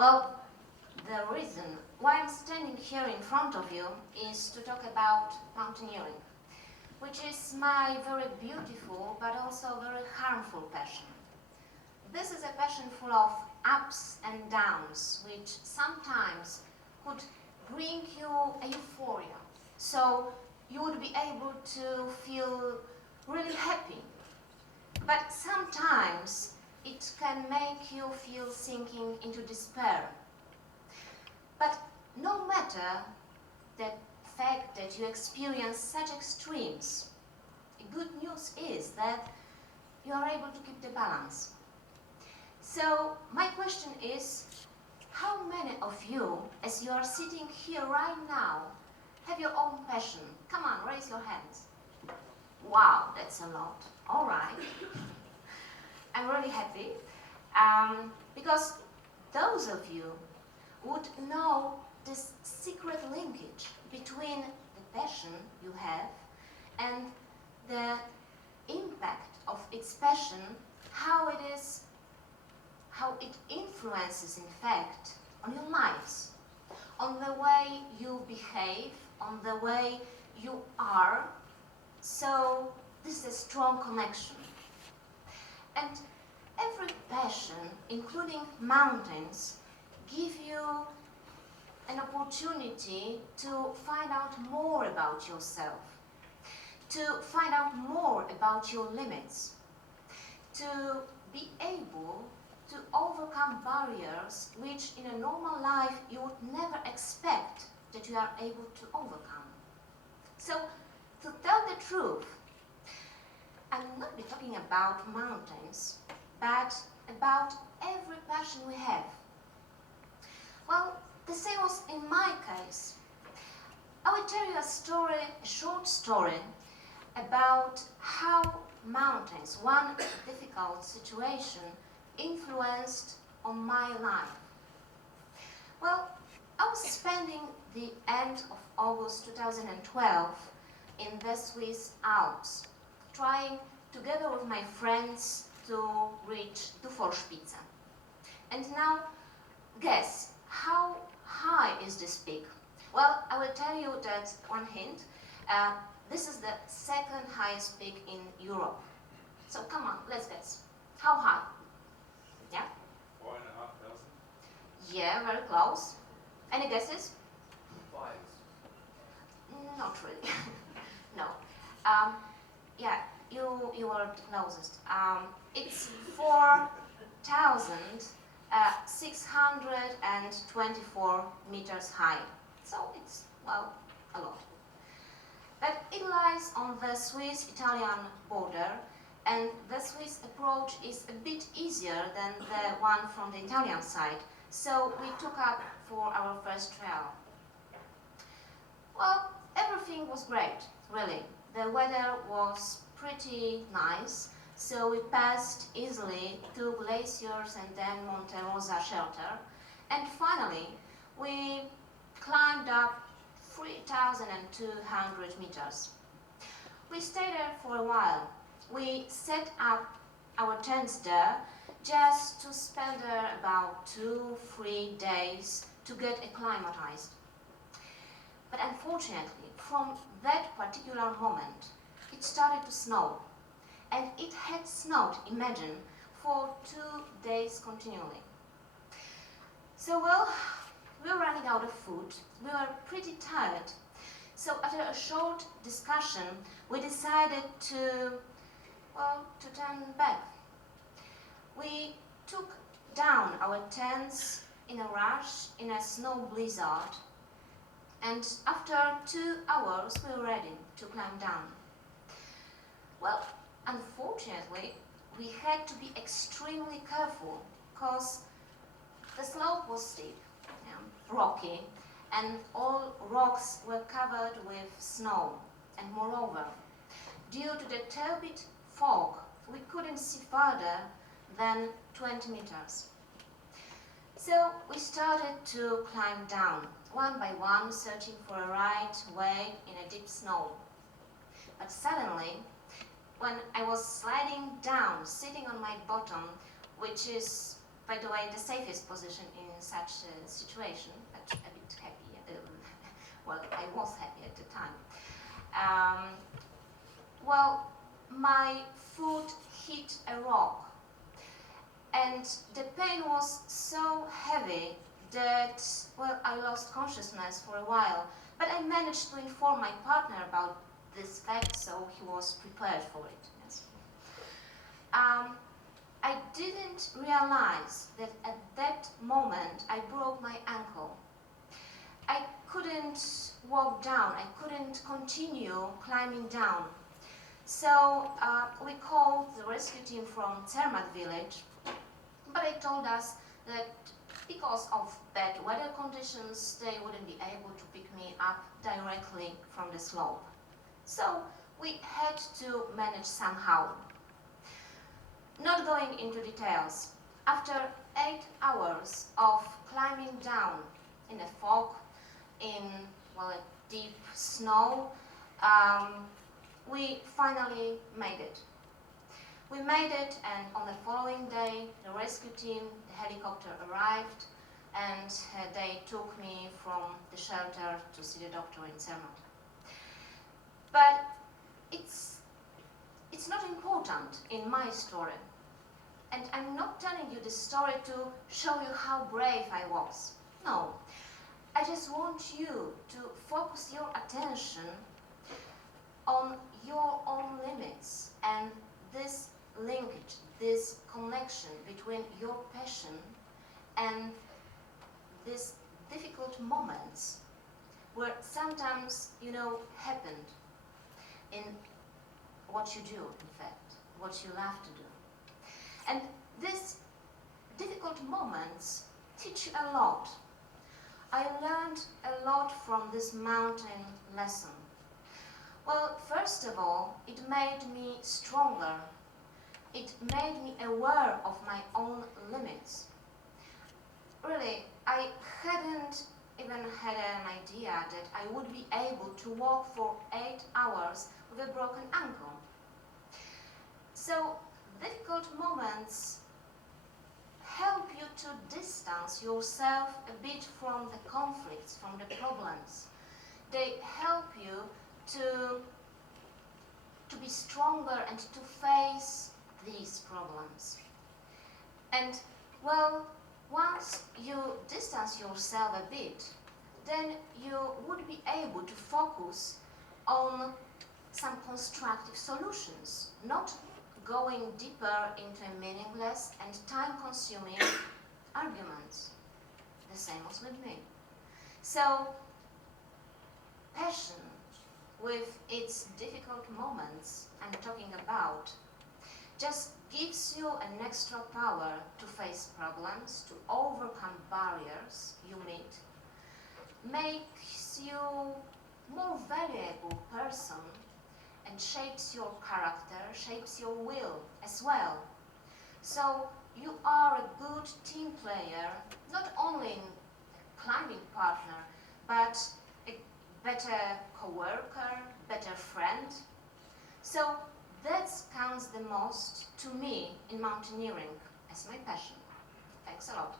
Well, the reason why I'm standing here in front of you is to talk about mountaineering, which is my very beautiful but also very harmful passion. This is a passion full of ups and downs, which sometimes could bring you a euphoria. So you would be able to feel really happy. But sometimes it can make you feel sinking into despair. But no matter the fact that you experience such extremes, the good news is that you are able to keep the balance. So my question is, how many of you, as you are sitting here right now, have your own passion? Come on, raise your hands. Wow, that's a lot. All right. I'm really happy because those of you would know this secret linkage between the passion you have and the impact of its passion, how it influences, in fact, on your lives, on the way you behave, on the way you are. So this is a strong connection. And every passion, including mountains, give you an opportunity to find out more about yourself, to find out more about your limits, to be able to overcome barriers which in a normal life you would never expect that you are able to overcome. So, to tell the truth, I'll not be talking about mountains, but about every passion we have. Well, the same was in my case. I will tell you a short story about how mountains, one difficult situation, influenced on my life. Well, I was spending the end of August 2012 in the Swiss Alps, trying together with my friends to reach the Vorspitze. And now, guess, how high is this peak? Well, I will tell you that one hint. This is the second highest peak in Europe. So come on, let's guess. How high? Yeah? 4,500. Yeah, very close. Any guesses? 5. Not really. No. Yeah, you were the closest. It's 4,624 meters high. So it's, well, a lot. But it lies on the Swiss-Italian border, and the Swiss approach is a bit easier than the one from the Italian side. So we took up for our first trail. Well, everything was great, really. The weather was pretty nice, so we passed easily 2 glaciers and then Monte Rosa shelter. And finally, we climbed up 3,200 meters. We stayed there for a while. We set up our tents there just to spend there about 2-3 days to get acclimatized. But unfortunately, from that particular moment, it started to snow. And it had snowed, imagine, for 2 days continually. So, well, we were running out of food. We were pretty tired. So after a short discussion, we decided to turn back. We took down our tents in a rush, in a snow blizzard. And after 2 hours, we were ready to climb down. Well, unfortunately, we had to be extremely careful because the slope was steep, rocky, and all rocks were covered with snow. And moreover, due to the turbid fog, we couldn't see further than 20 meters. So we started to climb down, one by one, searching for a right way in a deep snow. But suddenly, when I was sliding down, sitting on my bottom, which is, by the way, the safest position in in such a situation, but a bit happy. Well, I was happy at the time. Well, my foot hit a rock, and the pain was so heavy that, well, I lost consciousness for a while, but I managed to inform my partner about this fact, so he was prepared for it. Yes. I didn't realize that at that moment I broke my ankle. I couldn't walk down, I couldn't continue climbing down. So we called the rescue team from Zermatt village, but they told us that because of bad weather conditions, they wouldn't be able to pick me up directly from the slope. So we had to manage somehow. Not going into details, after 8 hours of climbing down in a fog, in, well, a deep snow, we finally made it. We made it, and on the following day, the rescue team, the helicopter arrived, and they took me from the shelter to see the doctor in Zermatt. But it's not important in my story. And I'm not telling you this story to show you how brave I was. No. I just want you to focus your attention on your own limits and this linkage, this connection between your passion and these difficult moments where sometimes, happened in what you do, in fact, what you love to do. And these difficult moments teach you a lot. I learned a lot from this mountain lesson. Well, first of all, it made me stronger. It made me aware of my own limits. Really, I hadn't even had an idea that I would be able to walk for 8 hours with a broken ankle. So, difficult moments help you to distance yourself a bit from the conflicts, from the problems. They help you to be stronger and to face these problems. And, well, once you distance yourself a bit, then you would be able to focus on some constructive solutions, not going deeper into meaningless and time-consuming arguments. The same was with me. So, passion, with its difficult moments I'm talking about, just gives you an extra power to face problems, to overcome barriers you meet, makes you more valuable person, and shapes your character, shapes your will as well. So you are a good team player, not only in climbing partner, but a better co-worker, better friend. So that counts the most to me in mountaineering as my passion. Thanks a lot.